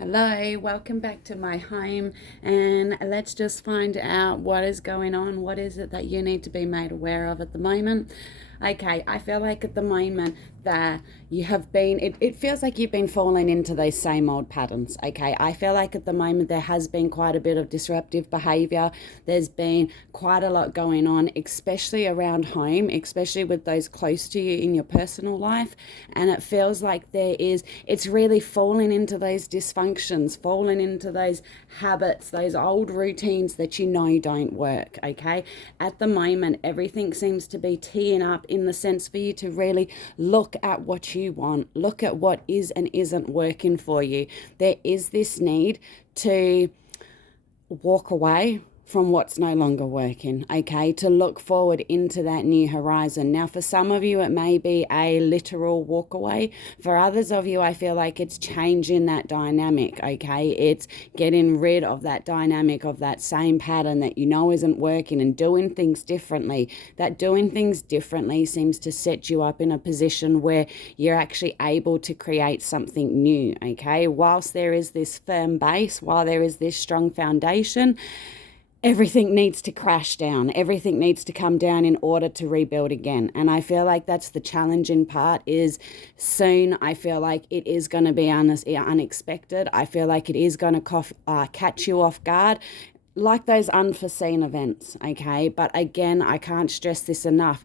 Hello, welcome back to my home, and let's just find out what is going on. What is it that you need to be made aware of at the moment? Okay, I feel like at the moment that you have been, it feels like you've been falling into those same old patterns. Okay, I feel like at the moment there has been quite a bit of disruptive behavior. There's been quite a lot going on, especially around home, especially with those close to you in your personal life. And it feels like it's really falling into those dysfunctions, falling into those habits, those old routines that you know don't work. Okay, at the moment, everything seems to be teeing up in the sense for you to really look at what you want, look at what is and isn't working for you. There is this need to walk away from what's no longer working, okay? To look forward into that new horizon. Now, for some of you, it may be a literal walk away. For others of you, I feel like it's changing that dynamic, okay? It's getting rid of that dynamic of that same pattern that you know isn't working and doing things differently. That doing things differently seems to set you up in a position where you're actually able to create something new, okay? Whilst there is this firm base, while there is this strong foundation, everything needs to crash down. Everything needs to come down in order to rebuild again. And I feel like that's the challenging part is soon I feel like it is going to be unexpected. I feel like it is going to catch you off guard, like those unforeseen events, okay? But again, I can't stress this enough.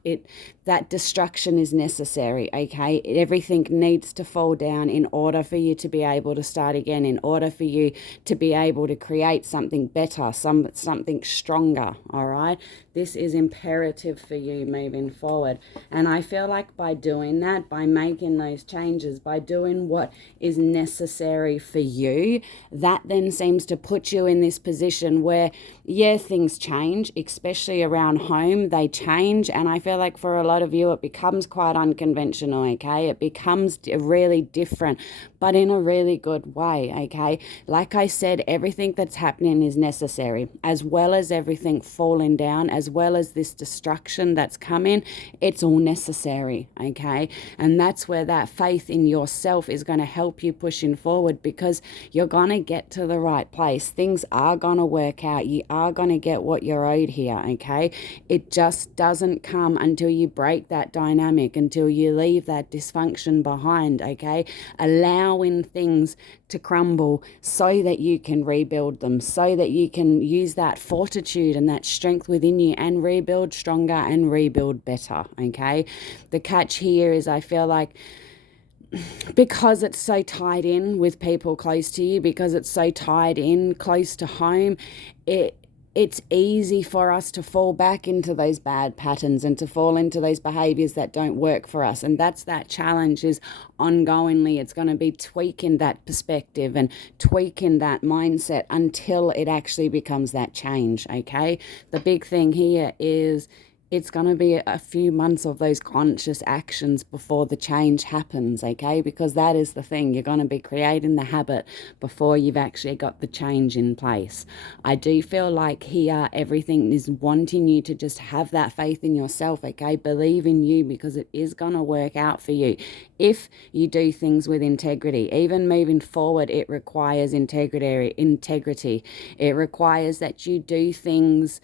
That destruction is necessary, okay? Everything needs to fall down in order for you to be able to start again, in order for you to be able to create something better, something stronger, all right? This is imperative for you moving forward. And I feel like by doing that, by making those changes, by doing what is necessary for you, that then seems to put you in this position where, yeah, things change, especially around home, they change. And I feel like for a lot of you, it becomes quite unconventional, okay? It becomes really different, but in a really good way, okay? Like I said, everything that's happening is necessary, as well as everything falling down, as well as this destruction that's coming. It's all necessary, okay? And that's where that faith in yourself is going to help you pushing forward, because you're going to get to the right place. Things are going to work out. You are going to get what you're owed here, okay? It just doesn't come until you break that dynamic, until you leave that dysfunction behind, okay? Allowing things to crumble so that you can rebuild them, so that you can use that fortitude and that strength within you and rebuild stronger and rebuild better, okay? The catch here is I feel like because it's so tied in with people close to you, because it's so tied in close to home, it's easy for us to fall back into those bad patterns and to fall into those behaviors that don't work for us. And that's that challenge is ongoingly. It's going to be tweaking that perspective and tweaking that mindset until it actually becomes that change, okay? The big thing here is it's going to be a few months of those conscious actions before the change happens, okay? Because that is the thing. You're going to be creating the habit before you've actually got the change in place. I do feel like here everything is wanting you to just have that faith in yourself, okay? Believe in you, because it is going to work out for you if you do things with integrity. Even moving forward, it requires integrity. It requires that you do things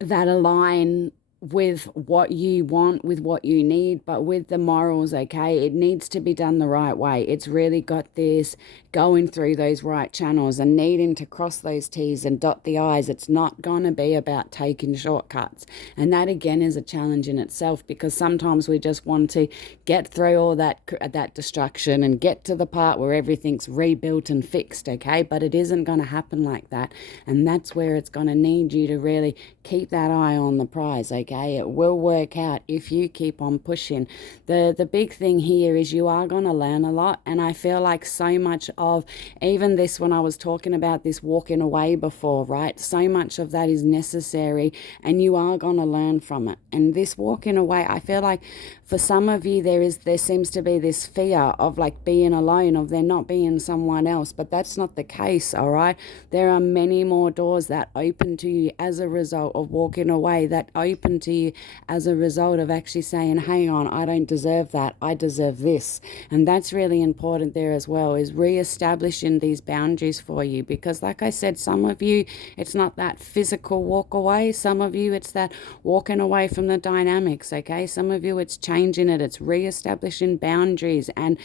that align with what you want, with what you need, but with the morals, okay? It needs to be done the right way. It's really got this going through those right channels and needing to cross those T's and dot the I's. It's not going to be about taking shortcuts. And that, again, is a challenge in itself, because sometimes we just want to get through all that destruction and get to the part where everything's rebuilt and fixed, okay? But it isn't going to happen like that. And that's where it's going to need you to really keep that eye on the prize, okay? It will work out if you keep on pushing. The big thing here is you are going to learn a lot. And I feel like so much of even this, when I was talking about this walking away before, right? So much of that is necessary and you are going to learn from it. And this walking away, I feel like for some of you, there seems to be this fear of like being alone, of there not being someone else, but that's not the case, all right? There are many more doors that open to you as a result of walking away, that open to you as a result of actually saying, hang on, I don't deserve that, I deserve this. And that's really important there as well, is re-establishing these boundaries for you, because like I said, some of you, it's not that physical walk away. Some of you, it's that walking away from the dynamics, okay? Some of you, it's changing it, it's re-establishing boundaries and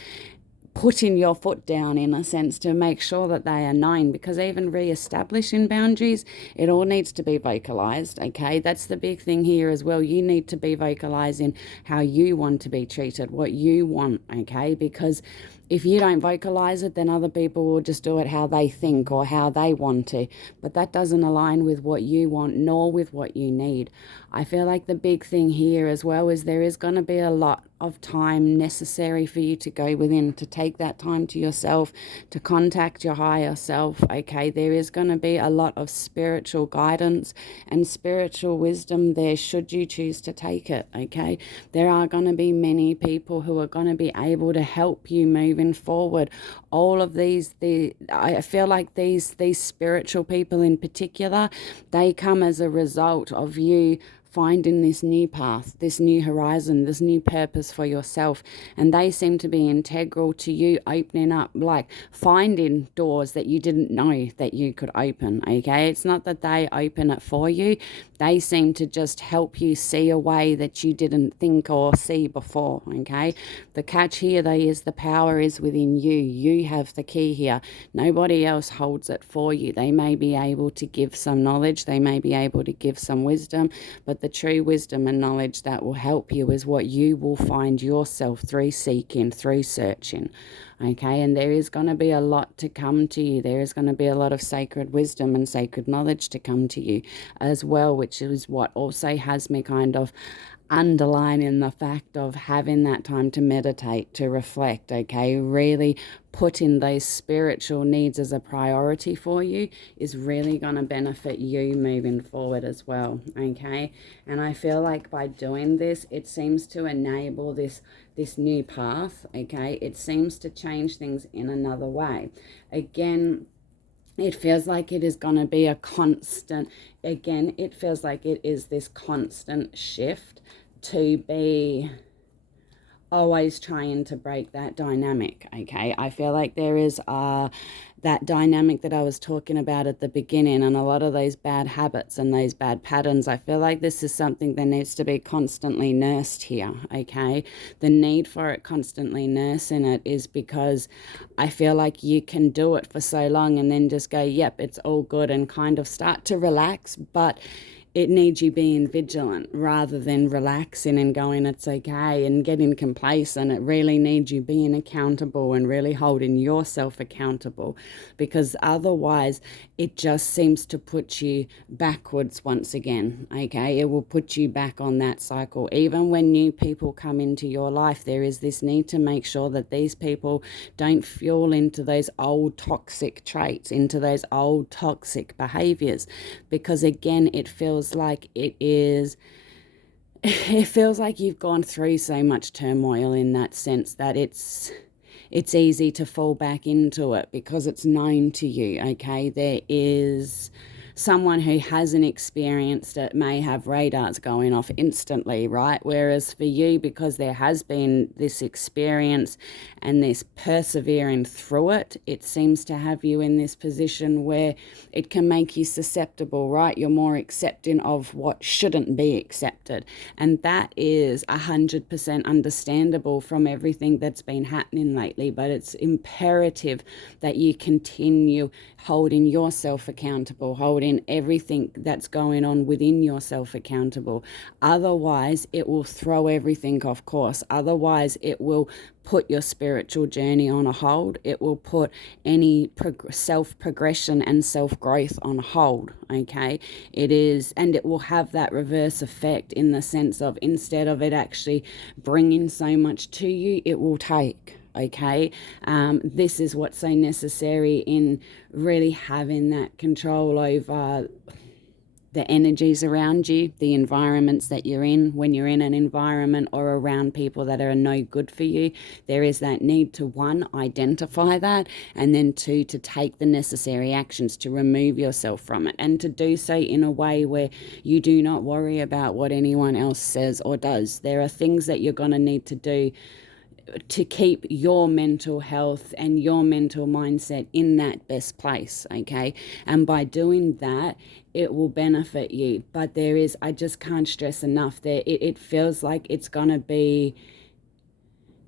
putting your foot down in a sense to make sure that they are known, because even re-establishing boundaries, it all needs to be vocalized, okay? That's the big thing here as well. You need to be vocalizing how you want to be treated, what you want, okay? Because if you don't vocalize it, then other people will just do it how they think or how they want to. But that doesn't align with what you want, nor with what you need. I feel like the big thing here as well is there is going to be a lot of time necessary for you to go within, to take that time to yourself, to contact your higher self, okay? There is going to be a lot of spiritual guidance and spiritual wisdom there, should you choose to take it, okay? There are going to be many people who are going to be able to help you moving forward. All of these, I feel like these spiritual people in particular, they come as a result of you finding this new path, this new horizon, this new purpose for yourself. And they seem to be integral to you opening up, like finding doors that you didn't know that you could open, okay? It's not that they open it for you. They seem to just help you see a way that you didn't think or see before, okay? The catch here, though, is the power is within you. You have the key here. Nobody else holds it for you. They may be able to give some knowledge. They may be able to give some wisdom, but the true wisdom and knowledge that will help you is what you will find yourself through seeking, through searching, okay? And there is going to be a lot to come to you. There is going to be a lot of sacred wisdom and sacred knowledge to come to you as well, which is what also has me kind of underlining the fact of having that time to meditate, to reflect, okay? Really putting those spiritual needs as a priority for you is really going to benefit you moving forward as well, okay? And I feel like by doing this, it seems to enable this new path, okay? It seems to change things in another way. Again, it feels like it is going to be a constant, again, it feels like it is this constant shift to be always trying to break that dynamic, okay? I feel like there is that dynamic that I was talking about at the beginning, and a lot of those bad habits and those bad patterns. I feel like this is something that needs to be constantly nursed here, okay? The need for it constantly nursing it is because I feel like you can do it for so long and then just go, yep, it's all good, and kind of start to relax, but it needs you being vigilant rather than relaxing and going, it's okay, and getting complacent. It really needs you being accountable and really holding yourself accountable, because otherwise it just seems to put you backwards once again, okay? It will put you back on that cycle. Even when new people come into your life, there is this need to make sure that these people don't fuel into those old toxic traits, into those old toxic behaviors, because again, it feels like it feels like you've gone through so much turmoil in that sense that it's easy to fall back into it because it's known to you, okay? There is someone who hasn't experienced it may have radars going off instantly, right? Whereas for you, because there has been this experience and this persevering through it, it seems to have you in this position where it can make you susceptible, right? You're more accepting of what shouldn't be accepted. And that is 100% understandable from everything that's been happening lately, but it's imperative that you continue holding yourself accountable, holding everything that's going on within yourself accountable. Otherwise, it will throw everything off course. Otherwise, it will put your spiritual journey on a hold. It will put any self-progression and self-growth on hold, okay? It is, and it will have that reverse effect in the sense of, instead of it actually bringing so much to you, it will take. Okay, this is what's so necessary in really having that control over the energies around you, the environments that you're in. When you're in an environment or around people that are no good for you, there is that need to, one, identify that, and then two, to take the necessary actions to remove yourself from it, and to do so in a way where you do not worry about what anyone else says or does. There are things that you're going to need to do to keep your mental health and your mental mindset in that best place, okay? And by doing that, it will benefit you. But there is, I just can't stress enough, there it feels like it's gonna be,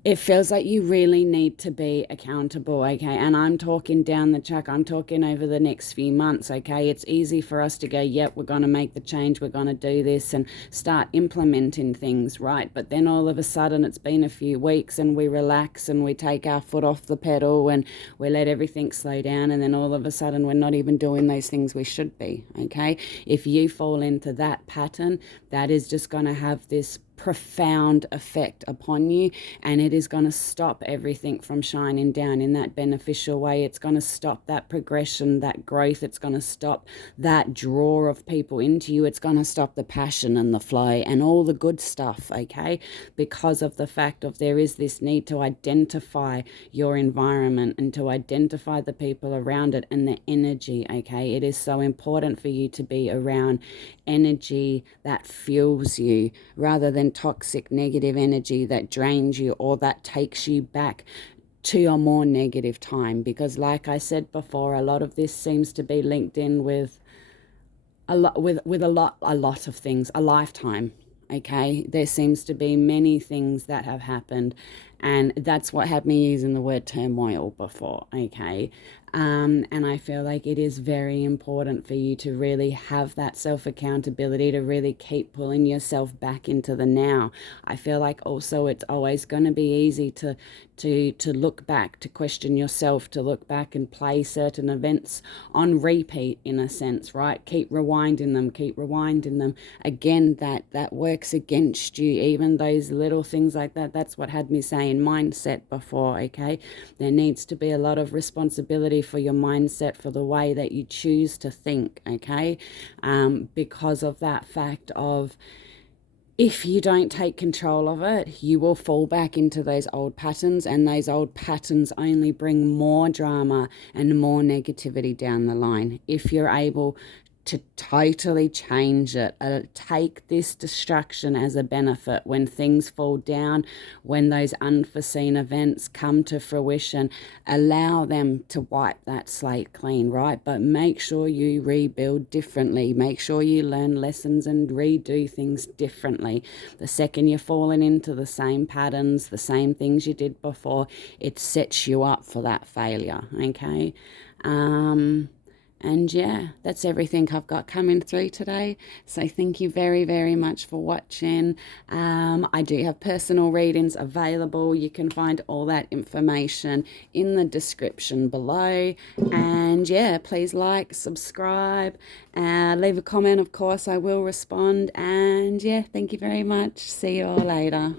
it feels like you really need to be accountable, okay? And I'm talking down the track, I'm talking over the next few months, okay? It's easy for us to go, yep, we're going to make the change, we're going to do this and start implementing things, right? But then all of a sudden it's been a few weeks and we relax and we take our foot off the pedal and we let everything slow down, and then all of a sudden we're not even doing those things we should be, okay? If you fall into that pattern, that is just going to have this profound effect upon you, and it is going to stop everything from shining down in that beneficial way. It's going to stop that progression, that growth. It's going to stop that draw of people into you. It's going to stop the passion and the flow and all the good stuff, okay? Because of the fact of there is this need to identify your environment and to identify the people around it and the energy, okay? It is so important for you to be around energy that fuels you rather than toxic negative energy that drains you or that takes you back to a more negative time. Because like I said before, a lot of this seems to be linked in with a lot of things, a lifetime, okay? There seems to be many things that have happened, and that's what had me using the word turmoil before, okay? And I feel like it is very important for you to really have that self-accountability, to really keep pulling yourself back into the now. I feel like also it's always going to be easy to look back, to question yourself, to look back and play certain events on repeat in a sense, right? Keep rewinding them. Again, that works against you. Even those little things like that, that's what had me saying mindset before, okay? There needs to be a lot of responsibility for your mindset, for the way that you choose to think, okay? Because of that fact of, if you don't take control of it, you will fall back into those old patterns, and those old patterns only bring more drama and more negativity down the line. If you're able to totally change it, take this distraction as a benefit when things fall down, when those unforeseen events come to fruition, allow them to wipe that slate clean, right? But make sure you rebuild differently. Make sure you learn lessons and redo things differently. The second you're falling into the same patterns, the same things you did before, it sets you up for that failure, okay? And yeah, that's everything I've got coming through today. So thank you very, very much for watching. I do have personal readings available. You can find all that information in the description below. And yeah, please like, subscribe, leave a comment. Of course, I will respond. And yeah, thank you very much. See you all later.